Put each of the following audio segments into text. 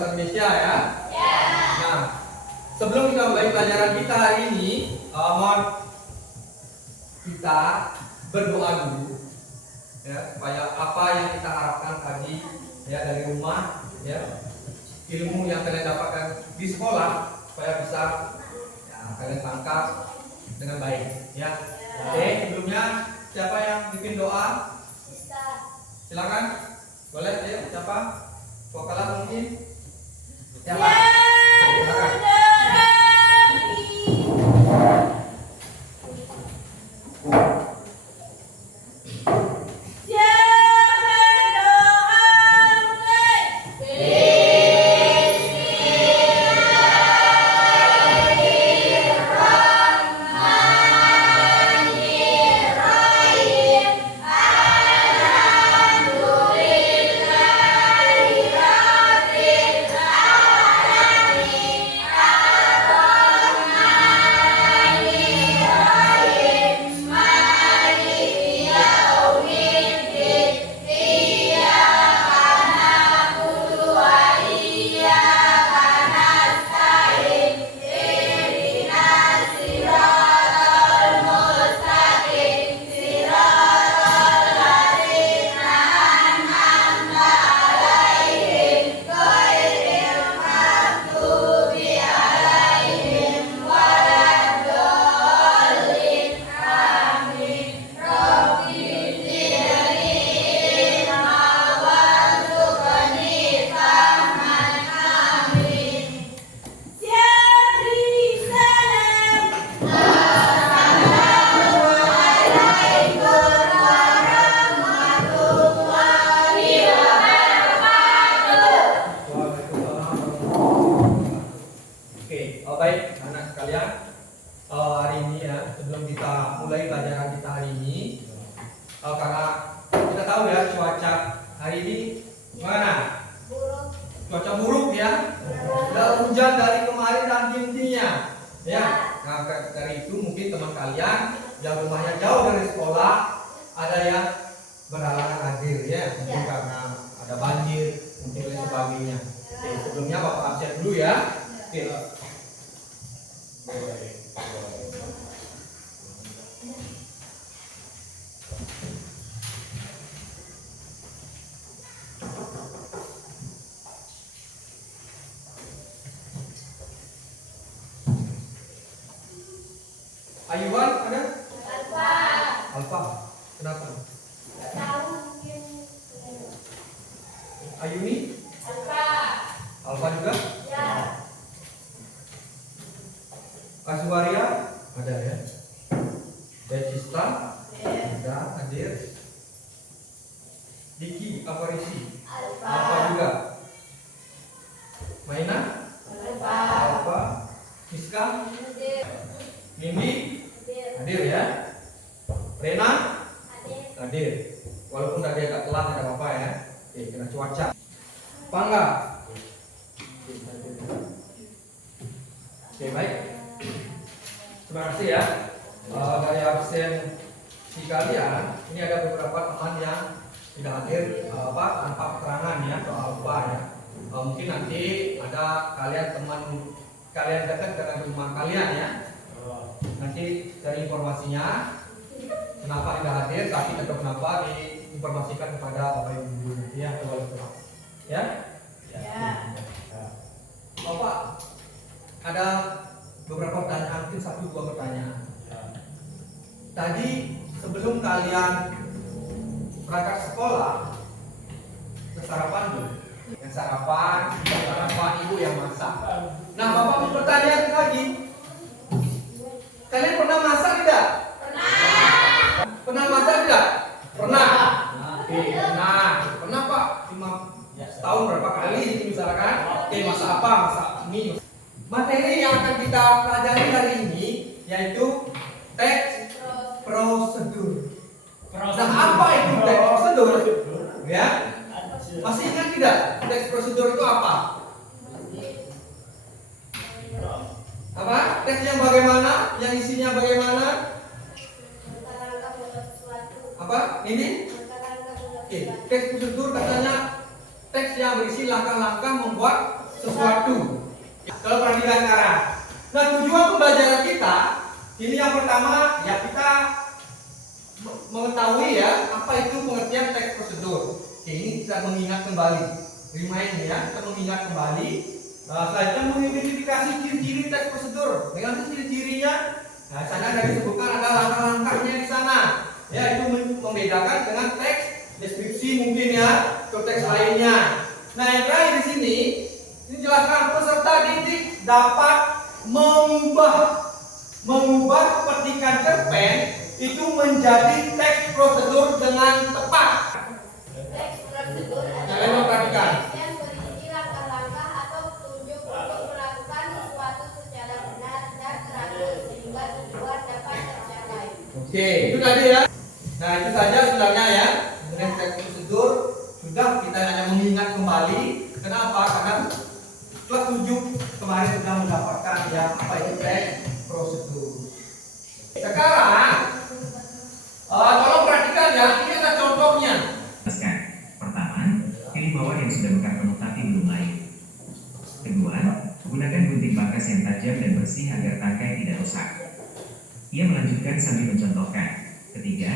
bahasa Indonesia ya. Nah, sebelum kita mulai pelajaran kita hari ini, mohon kita berdoa dulu ya, supaya apa yang kita harapkan tadi ya dari rumah ya, ilmu yang kalian dapatkan di sekolah supaya bisa ya, kalian tangkap dengan baik ya. Oke, sebelumnya siapa yang bikin doa? Silakan. Boleh ya, siapa? Vokalah mungkin. Siapa? Silakan. Baik anak sekalian, hari ini ya, sebelum kita mulai pelajaran kita hari ini, karena kita tahu ya cuaca hari ini mana? Cuaca buruk ya, sudah hujan dari kemarin dan intinya ya. Nah dari itu mungkin teman kalian yang rumahnya jauh dari sekolah ada yang berhalangan hadir ya, mungkin karena ada banjir, mungkin dan sebagainya. Oke, sebelumnya Bapak absen dulu ya. Oke. Ayuan ada? Alfa. Kenapa? Ayuni? Alfa juga? Ya. Kasuaria? Ada ya. Decista? Ada, hadir. Diki, Aparisi? Alfa juga. Maina? Alfa. Miska? Nindi? Hadir ya. Rena? Hadir. Walaupun tadi agak telat tidak apa-apa ya. Oke, kena cuaca. Pangga? Oke, baik. Terima kasih ya. Dari absen si kalian, ini ada beberapa teman yang tidak hadir tanpa keterangan ya soal apa ya. Mungkin nanti ada kalian dekat dengan rumah kalian ya. Nanti dari informasinya kenapa tidak hadir, tapi atau kenapa diinformasikan kepada Bapak Ibu guru ya, ya. Bapak ada beberapa pertanyaan, mungkin 1-2 pertanyaan. Tadi sebelum kalian berangkat sekolah, sarapan dulu. Yang sarapan ibu yang masak. Nah, Bapak mau pertanyaan lagi. Kalian pernah masak tidak? Pernah masak tidak? Pernah. Oke, pernah. Pernah Pak? 5 tahun berapa kali itu misalkan? Oke, masak apa? Masak mie. Materi yang akan kita pelajari hari ini yaitu teks prosedur. Nah, apa itu teks prosedur? Ya? Masih ingat tidak? Teks prosedur itu apa? Apa? Teks yang bagaimana? Yang isinya bagaimana? Apa? Ini? Oke, teks prosedur katanya teks yang berisi langkah-langkah membuat Kalau perhatikan sekarang. Nah, tujuan pembelajaran kita ini yang pertama ya kita mengetahui ya apa itu pengertian teks prosedur. Oke, ini kita mengingat kembali. Remind ya, kita mengingat kembali. Selanjutnya mengidentifikasi ciri-ciri teks prosedur. Dengan ciri-cirinya, nah sana ada disebutkan ada langkah-langkahnya di sana. Ya, itu membedakan dengan teks deskripsi mungkin ya, atau teks lainnya. Nah, yang terakhir di sini ini jelaskan peserta didik dapat mengubah petikan cerpen itu menjadi teks prosedur dengan tepat. Teks prosedur Kalian mau perhatikan. yang berisi langkah-langkah atau petunjuk untuk melakukan sesuatu secara benar dan teratur sehingga tujuan dapat tercapai. Oke, itu tadi ya. Nah, itu saja sebenarnya ya. Dengan teks prosedur sudah kita hanya mengingat kembali. Kenapa? Karena kelas 7 kemarin sudah mendapatkan ya apa itu teks prosedur. Sekarang tolong perhatikan ya, ini ada contohnya. Pertama, pilih mawar yang sudah mekar penuh tapi belum layu. Kedua, gunakan gunting pangkas yang tajam dan bersih agar tangkai tidak rusak. Ia melanjutkan sambil mencontohkan. Ketiga,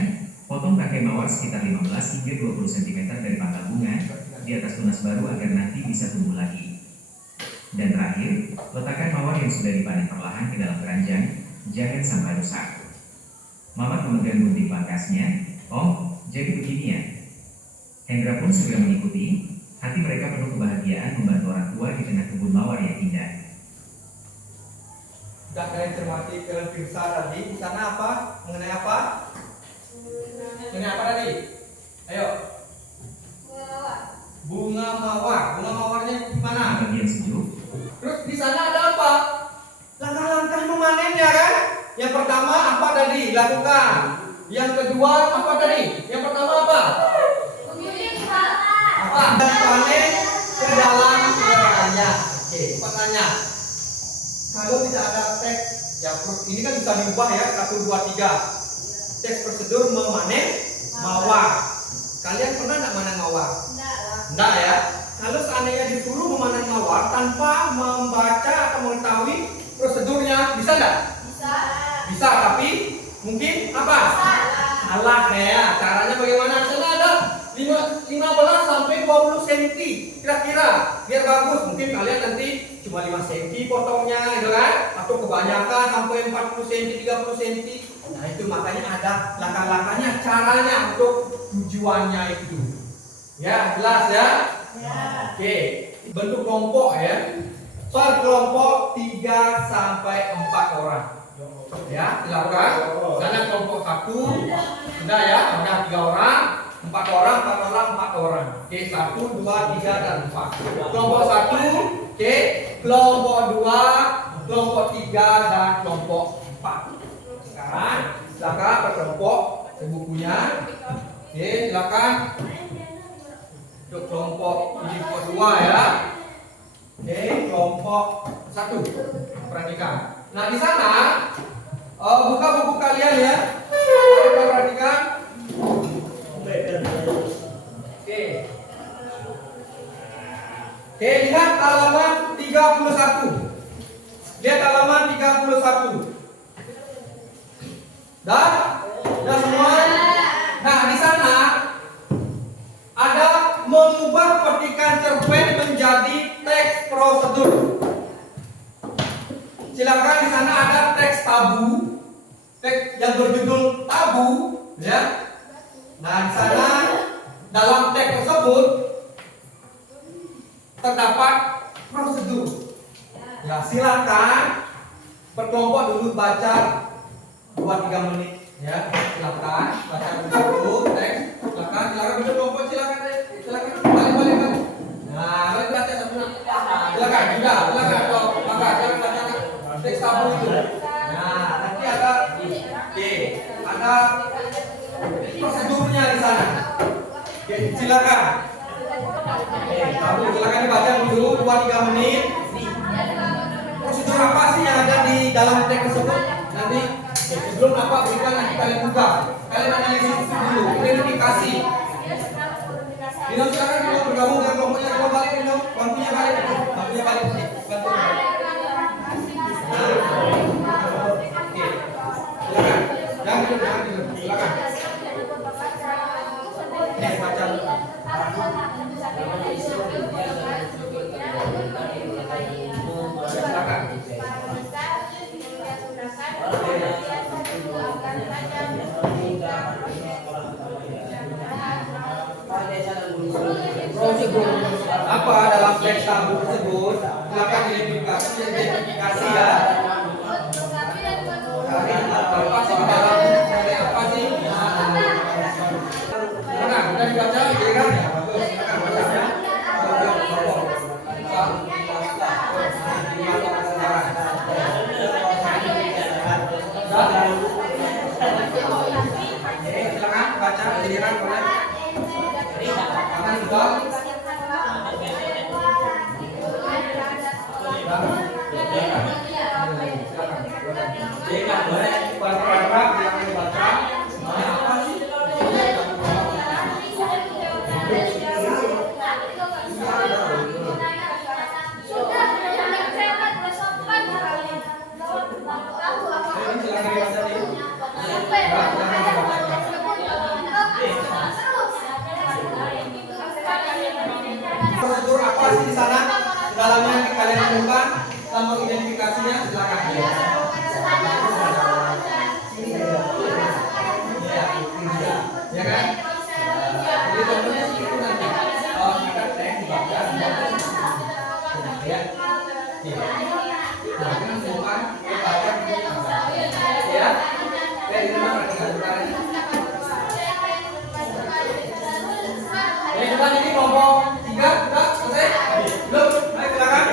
potong tangkai mawar sekitar 15 hingga 20 cm dari pangkal bunga di atas tunas baru agar nanti bisa tumbuh lagi. Dan terakhir, letakkan mawar yang sudah dipanen perlahan ke dalam keranjang, jangan sampai rusak. Mamat memegang gunting pangkasnya. Oh, jadi begini ya. Hendra pun segera mengikuti. Hati mereka penuh kebahagiaan membantu orang tua di tengah kebun mawar yang indah. Sudah kalian cermati film Pirsa tadi, di sana apa? Mengenai apa? Mengenai apa tadi? Ayo. Bunga mawar. Bunga mawarnya gimana? Bagian sejuk. Terus di sana ada apa? Langkah-langkah memanennya kan? Yang pertama apa tadi? Lakukan. Yang kedua apa tadi? Yang pertama apa? Apa? Panen ke dalam keranjangnya. Oke, pertanyaan. Kalau tidak ada teks, ya ini kan bisa diubah ya 1, 2, 3. Teks prosedur memanen mawar. Kalian pernah nggak manen mawar? Enggak ya. Kalau seandainya disuruh memanen mawar tanpa membaca atau mengetahui prosedurnya, bisa nggak? Bisa. Bisa, tapi mungkin apa? Salah ya. Caranya bagaimana? Sana ada 15 sampai 20 cm kira-kira biar bagus. Mungkin kalian nanti cuma 5 cm potongnya gitu kan? Atau kebanyakan sampai 40 cm, 30 cm. Nah, itu makanya ada langkah-langkahnya, caranya untuk tujuannya itu. Ya, jelas ya? Oke, bentuk kelompok ya. Per kelompok 3 sampai 4 orang. Ya, dilakukan. Karena kelompok 1 sudah ya, ada 3 orang, 4 orang, 4 orang, 4 orang. Oke, 1, 2, 3 dan 4. Kelompok 1, oke, kelompok 2, kelompok 3 dan kelompok 4. Sekarang silakan per kelompok bukunya. Oke, silakan. Untuk kelompok ini kelompok 2 ya. Oke, kelompok 1. Perhatikan. Nah, di sana buka buku kalian ya. Kalian perhatikan. Oke. Oke, lihat halaman 31. Lihat halaman 31. Dah semua. Nah, di sana ada mengubah petikan cerpen menjadi teks prosedur. Silakan di sana ada teks tabu, teks yang berjudul tabu, ya. Nah, di sana dalam teks tersebut terdapat prosedur. Ya, silakan berkelompok dulu baca 2-3 menit, ya. Silakan baca dulu teks. Silakan berkelompok, silakan balik. Nah, balik baca satu. Silakan juga, silakan baca teks tabu itu. Nah, nanti ada prosedurnya di sana. Oke, silakan. Tabu silakan dibaca dulu 2-3 menit. Prosedur apa sih yang ada di dalam teks tersebut? Nanti sebelum apa berikan nanti kalian buka. Kalian analisis itu dulu, verifikasi. Dino silakan kalau bergabung dengan kelompoknya, kalau balik Dino, bangkunya balik. Bantu. apa dalam teks tabu tersebut? Silakan identifikasi ya. Apa sih di dalam apa sih? Silakan, udah dibaca kira-kira? Bagus, silakan baca. Silakan baca giliran boleh. Kanan juga. Paragraf yang dibaca semuanya apa sih? Prosedur apa sih di sana? Di dalamnya yang kalian temukan, tambah identifikasinya silakan. Ya kan? Jadi contohnya seperti nanti. Kalau kita teks dibaca, ya. Nah, kita temukan dibaca, ya. Dari mana perhatikan? Depan ini kelompok 3, sudah selesai? Belum? Ayo silakan.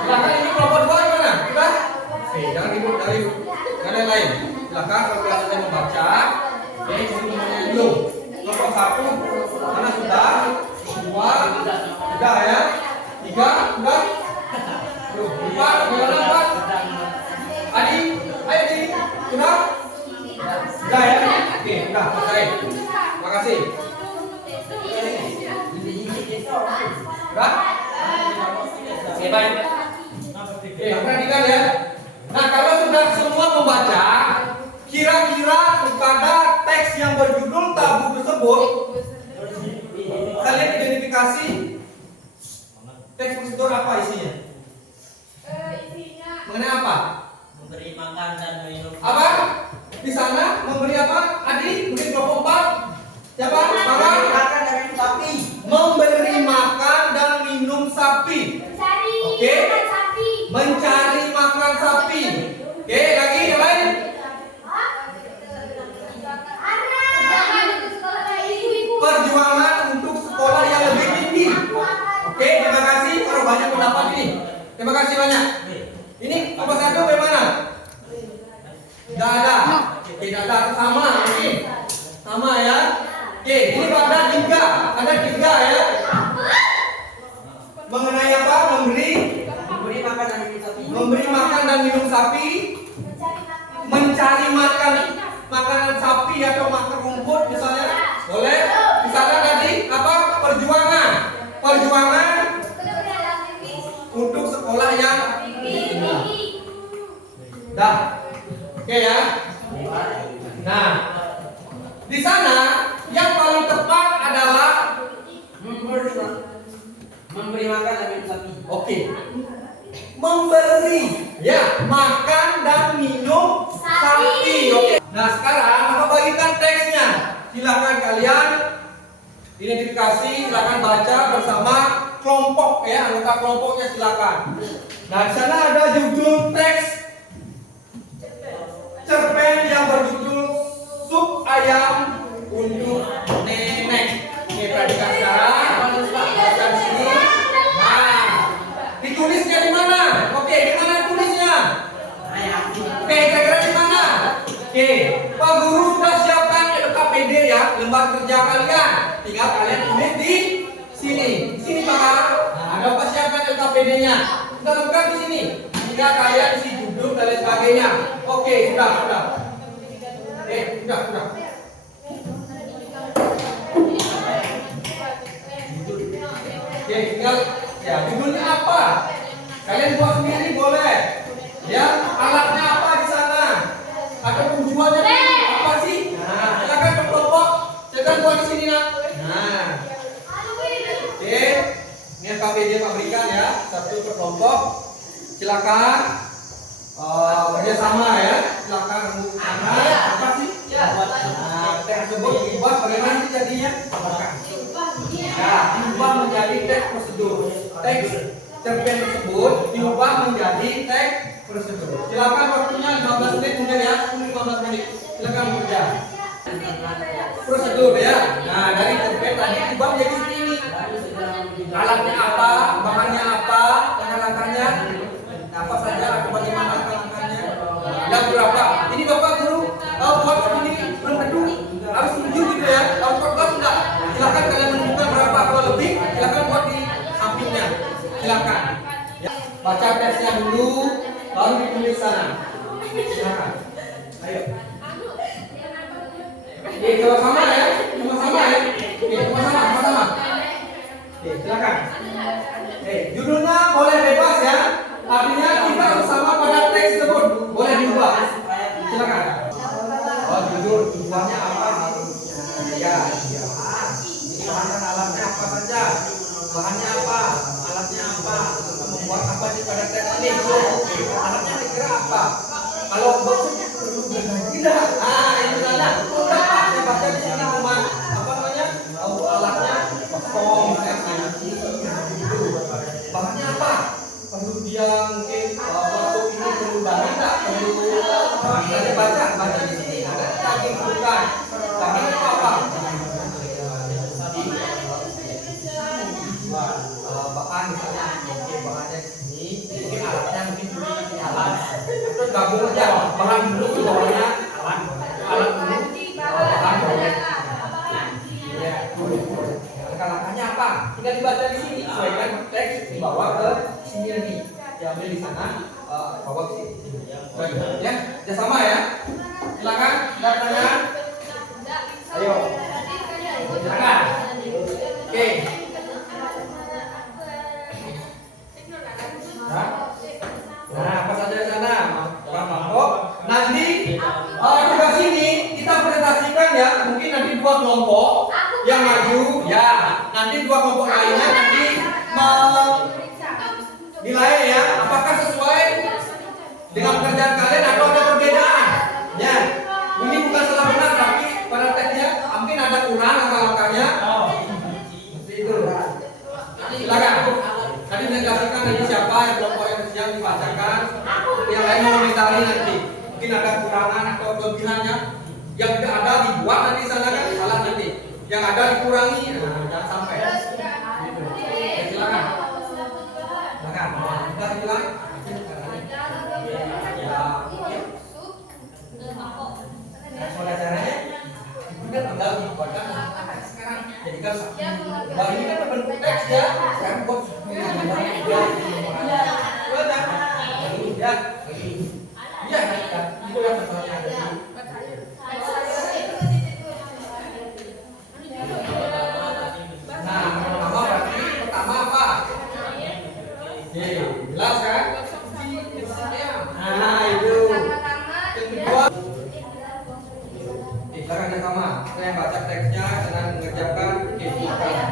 Silakan, ini kelompok 2 mana? Sudah? Oke, jangan ribut dari yang lain. Silakan kalau kalian sudah membaca, ya semuanya dulu. Kelompok 1 mana sudah? 2 sudah ya? 3 sudah? 4 gimana 4? Adi, ayo Adi, sudah? Sudah ya? Oke, sudah selesai. Terima kasih. Sudah? Oke, baik. Oke, perhatikan ya. Nah, kalau sudah semua membaca, kira-kira kepada teks yang berjudul tabu tersebut, kalian identifikasi teks prosedur apa isinya? Mengenai apa? Memberi makan dan minum. Apa? Di sana memberi apa? Adi, mungkin kelompok 4. Siapa? Mama? Makan dan minum sapi. Memberi makan dan minum sapi. Oke. Mencari makan sapi. Oke, lagi yang lain? Perjuangan untuk sekolah yang lebih tinggi. Oke, terima kasih. Kalau banyak pendapat ini. Terima kasih banyak. Ini nomor 1 bagaimana? Tidak ada. Tidak ada, sama. Oke. Sama ya. Oke, ini ada 3. Ada 3 ya. Mengenai apa? Memberi makan dan minum sapi. Memberi makan dan minum sapi. Mencari makan makanan sapi atau makan rumput misalnya. Boleh? Misalnya tadi apa? Perjuangan. Perjuangan untuk sekolah yang dah. Oke ya. Nah, di sana yang paling tepat adalah Memberi makan dan minum sapi. oke. Memberi ya makan dan minum sapi. Oke. Nah, sekarang aku bagikan teksnya. Silakan kalian identifikasi, silakan baca bersama kelompok ya, anggota kelompoknya silakan. Nah, di sana ada judul teks cerpen yang berjudul Sup Ayam untuk Nenek. Oke, perhatikan sekarang. Baca di sini. Nah, ditulisnya di mana? Oke, di mana tulisnya? Oke, kira-kira di mana? Oke, Pak Guru sudah siapkan LKPD ya, lembar kerja kalian. Tinggal kalian tulis di sini. Di sini Pak. Nah, ada Pak siapkan LKPD-nya. Kita bukan di sini. Tinggal kalian isi judul dan lain sebagainya. Oke, sudah. Sudah. Oke, tinggal ya judulnya apa? Kalian buat sendiri boleh. Ya, alatnya apa di sana? tujuannya apa sih? Nah, silakan berkelompok. Silakan buat di sini nak. Nah, oke. Ini yang KPJ pabrikan ya. Satu berkelompok. Silakan kerjasama ya. Silakan remuk sana. Apa sih? Nah, teks tersebut diubah bagaimana sih jadinya? Ya, diubah menjadi teks prosedur. Teks cerpen tersebut diubah menjadi teks prosedur. Silakan waktunya 15 menit mungkin ya, 10-15 menit. Silakan bekerja. Prosedur ya. Nah, dari cerpen tadi diubah menjadi seperti ini. Alatnya apa, bahannya apa, langkah-langkahnya apa saja, bagaimana langkah-langkahnya, dan berapa. Ini Bapak Guru buat ini belum tentu harus setuju gitu ya. Harus buat enggak? Silakan kalian menentukan berapa, kalau lebih silakan buat di sampingnya. Silakan. Ya, baca teksnya dulu, baru ditulis sana. Silakan. Ayo. Sama-sama ya, sama-sama ya. Sama-sama. Silakan. Judulnya boleh bebas ya. Artinya kita bersama pada teks tersebut boleh diubah. Silakan. Oh, judul tujuannya apa? Ya. Bahan alatnya apa saja? Bahannya apa? Alatnya apa? Membuat apa sih pada teks ini? Alatnya dikira apa? Kalau tidak, itu saja. Saya baca di sini cuma apa namanya? Alatnya kosong, bahannya apa? Perlu dia mungkin waktu ini perlu bahan tak? Perlu saya baca di sini ada daging bukan? Daging itu apa? Bahan misalnya mungkin bahannya ini, mungkin alatnya mungkin alat. Terus gabung aja bahan dulu bawahnya alat dulu bahan bawahnya. Ya, langkah-langkahnya apa? Tinggal dibaca di sini, sesuaikan teks dibawa ke sini nih, diambil di sana, bawa ke sini. Baik, ya, sama ya. Silakan, tangan. Ayo, silakan. Oke. Nah, apa saja di sana? Nanti tugas ini kita presentasikan ya, mungkin nanti 2 kelompok yang maju, ya. Nanti 2 kelompok lainnya nanti nilai ya, apakah sesuai dengan pekerjaan kalian atau ada perbedaan. Ya, ini bukan salah benar, tapi pada teksnya mungkin ada kurang langkah-langkahnya. Seperti itu. Silakan. Nanti dikasihkan nanti siapa yang kelompok yang dibacakan, yang lain mau komentari nanti. Mungkin ada kurangan atau kelebihannya. Yang tidak ada dibuat nanti sana kan salah nanti. Yang ada dikurangi, jangan sampai. Silakan. Silakan. Kita bilang. Soal caranya, kita tinggal dibuatkan sekarang. Jadi kan, ini kan bentuk teks ya. Sekarang buat ya, itu yang sebenarnya ada di. Nah, pertama apa? Jelas kan? Nah, itu. Yang kedua, silakan yang sama. Saya baca teksnya dan mengerjakan kehidupan.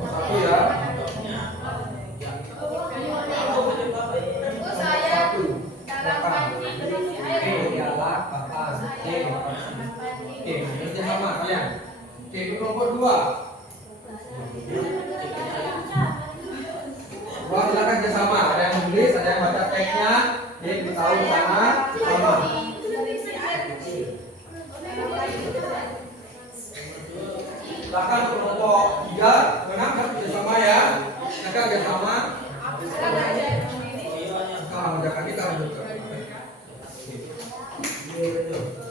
Satu ya. Oke, sama kalian. Oke, kelompok 2. Silakan kerjasama. Ada yang menulis, ada yang baca teksnya. Kita tahu sama. Silakan kelompok 3, menang kerjasama ya. Silakan kerjasama. Kalau mengerjakan kita lanjutkan.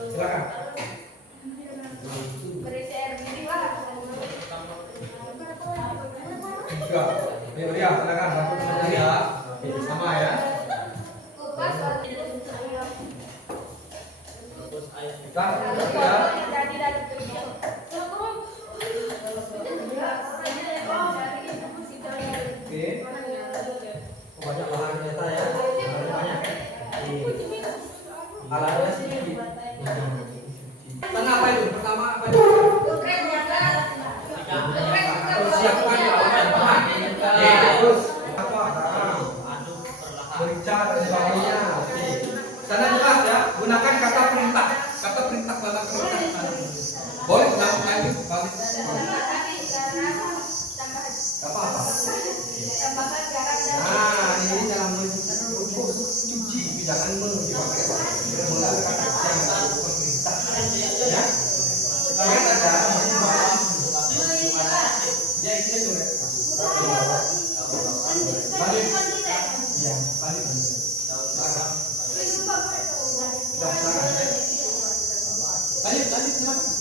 Silakan. Tiga. Ya, silakan bantu teman ya. Sama ya. Kita ya. Oke. Banyak bahan ternyata ya. Banyak. Alatnya sih membakar garam dan Nah, ini cara mencuci jangan dipakai menggunakan yang pemerintah. Ya. Kalian ada ya itu sudah. Balik. Ya, balik. Lanjut, silakan.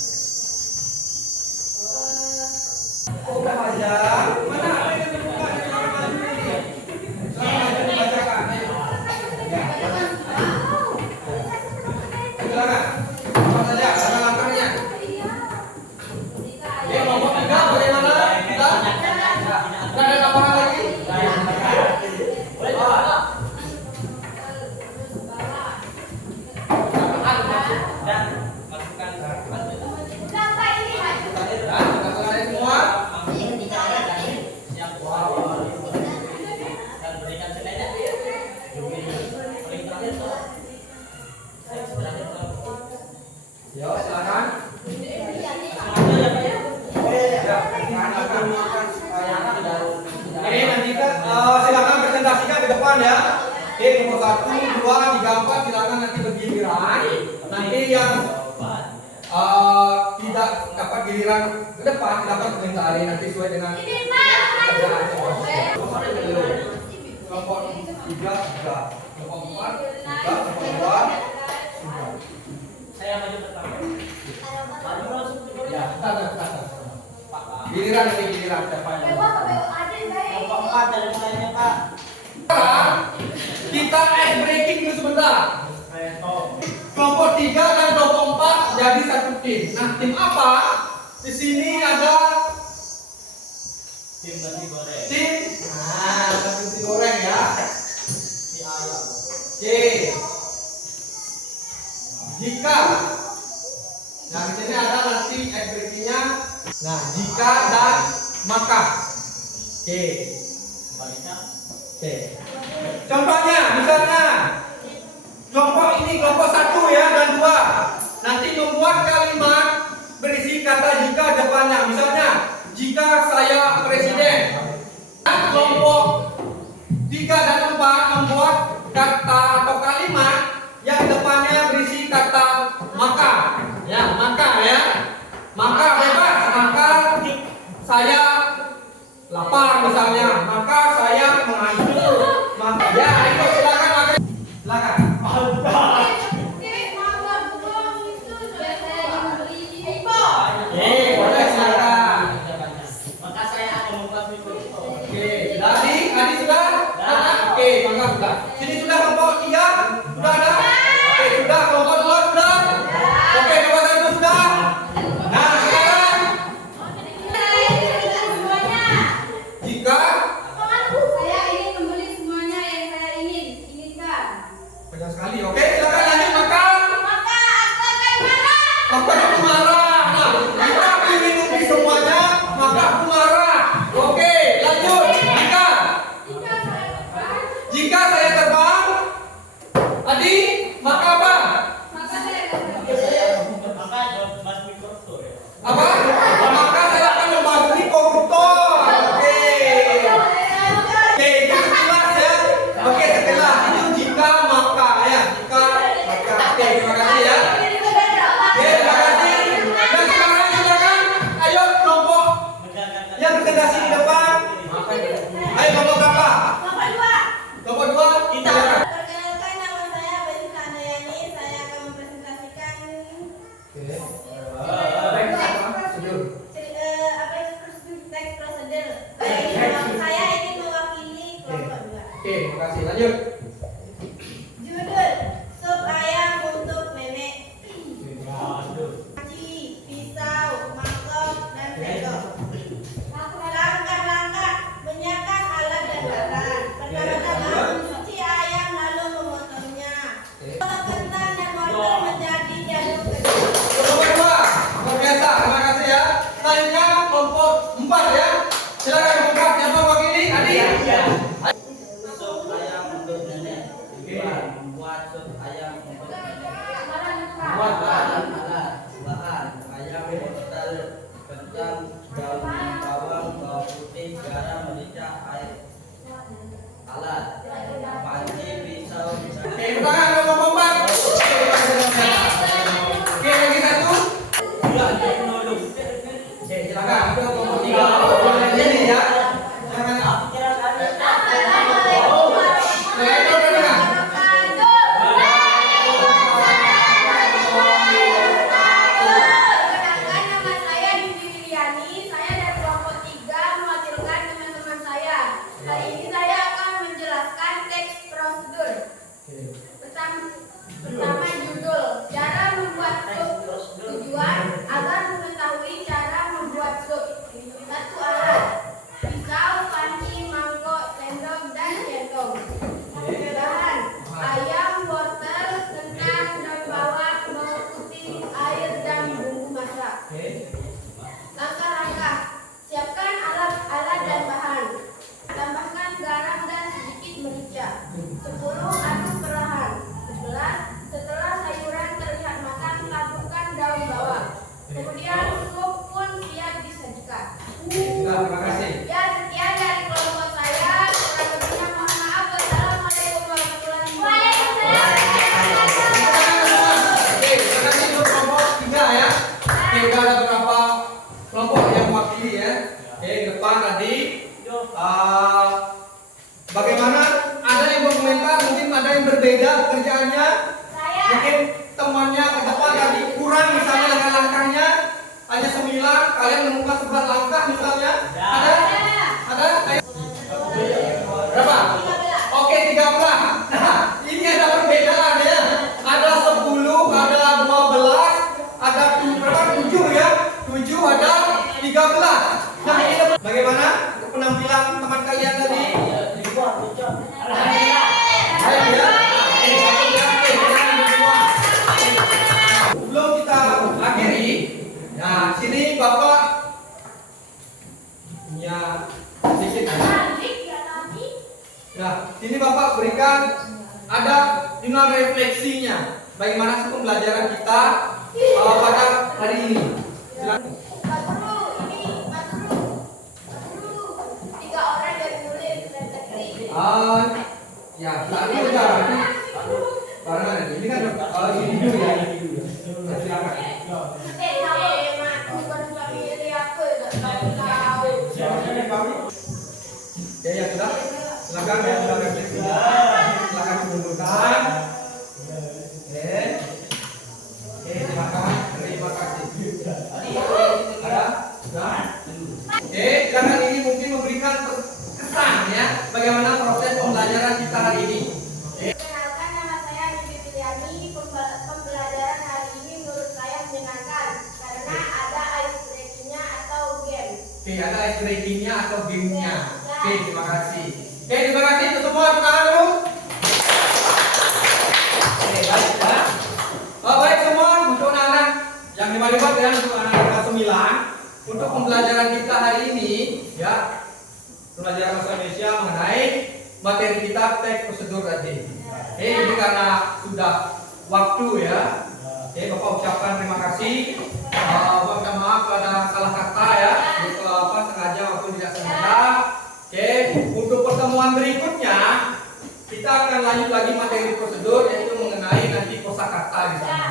Udah aja. Mana apa yang dibuka di kamar mandi ini? Silakan dibacakan. Ya. Silakan. Apa saja langkah-langkahnya? Ya, nomor 3 bagaimana? Kita ada tambahan lagi? Dan sudah selesai semua. Yo, silakan. Oke, nanti silakan presentasikan ke depan ya. Oke, nomor 1, 2, 3, 4 silakan nanti bergiliran. Nanti yang tidak dapat giliran ke depan silakan komentari nanti sesuai dengan keadaan. Kelompok 3 sudah, kelompok 4 sudah, kelompok 2 sudah. Saya maju pertama. Maju langsung ke Ya, bentar. Giliran ini giliran siapa yang kelompok 4 dari mulainya Pak. sekarang kita ice breaking dulu sebentar. Kelompok 3 dan kelompok 4 jadi satu tim. Nah, tim apa? Di sini ada Tim nasi goreng. tim nasi goreng ya. Mie ayam. Oke. Jika nah di sini ada nanti ice breakingnya. Nah, jika dan maka. Oke. Baliknya. Oke. Contohnya, misalnya kelompok ini kelompok 1 ya dan 2 nanti membuat kalimat berisi kata jika depannya. Misalnya, jika saya presiden. Dan kelompok 3 dan 4 membuat kata atau kalimat yang depannya berisi kata maka. Ya, maka ya. Maka bebas, maka saya lapar misalnya, maka saya menghancur. Maka ya, itu silakan pakai. Silakan. Boleh silakan. Maka saya akan membuat mikro. Oke, tadi sudah? Oke, maka sudah. Sini sudah kelompok 3? Sudah ada? Oke, sudah. Kelompok 2 sudah? Oke, kelompok 1 sudah? Nah, sekarang jika banyak sekali. Oke, silakan lanjut maka. Maka aku marah. Nah, jika aku ingin membeli semuanya, maka aku marah. Oke, lanjut. Jika saya terbang, tadi maka apa? Maka mas mikro tuh ya. Apa? Maka saya akan membagi koruptor. Oke. Oke, itu jelas ya. Oke, setelah itu jika maka ya. Jika maka. Oke, terima kasih ya. Oke, terima kasih. kurang misalnya langkah-langkahnya hanya 9, kalian menemukan 11 langkah misalnya. Ada? Ada? Ayo. Berapa? Oke, 13. Nah, ini ada perbedaan ya. Ada 10, ada 12, ada berapa? 7 ya. 7 ada 13. Nah, ini bagaimana penampilan teman kalian tadi? Ayo ya. Sebelum kita akhiri, nah sini Bapak punya sedikit. Nah, sini Bapak berikan ada jurnal refleksinya. Bagaimana sih pembelajaran kita pada hari ini? Silakan. Ya, tadi udah. Barengan ini kan individu ya. Silakan. Ya, ya sudah. Silakan ya, silakan. Silakan dikumpulkan. Oke. Oke, silakan. Terima kasih. Ada? Sudah. Oke, silakan ini mungkin memberikan kesan ya, bagaimana proses pembelajaran kita hari ini. Perkenalkan, nama saya Bibi Piliani. Pembelajaran hari ini menurut saya menyenangkan karena ada ice breaking-nya atau game. Oke, ada ice breaking-nya atau game-nya. Oke, terima kasih. Oke, terima kasih untuk semua. Tangan dulu. Oke, baik ya. Baik semua, untuk anak-anak yang lima dan untuk anak-anak 9, untuk pembelajaran kita hari ini ya, pembelajaran bahasa Indonesia mengenai materi kita teks prosedur tadi. Ini karena sudah waktu ya. Bapak ucapkan terima kasih. Minta maaf pada salah kata ya, sengaja maupun tidak sengaja. Untuk pertemuan berikutnya kita akan lanjut lagi materi prosedur, yaitu mengenai nanti kosakata di sana.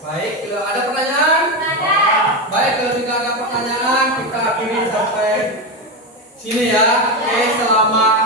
Baik, kalau ada pertanyaan? Baik, kalau tidak ada pertanyaan, kita akhiri sampai sini ya. Selamat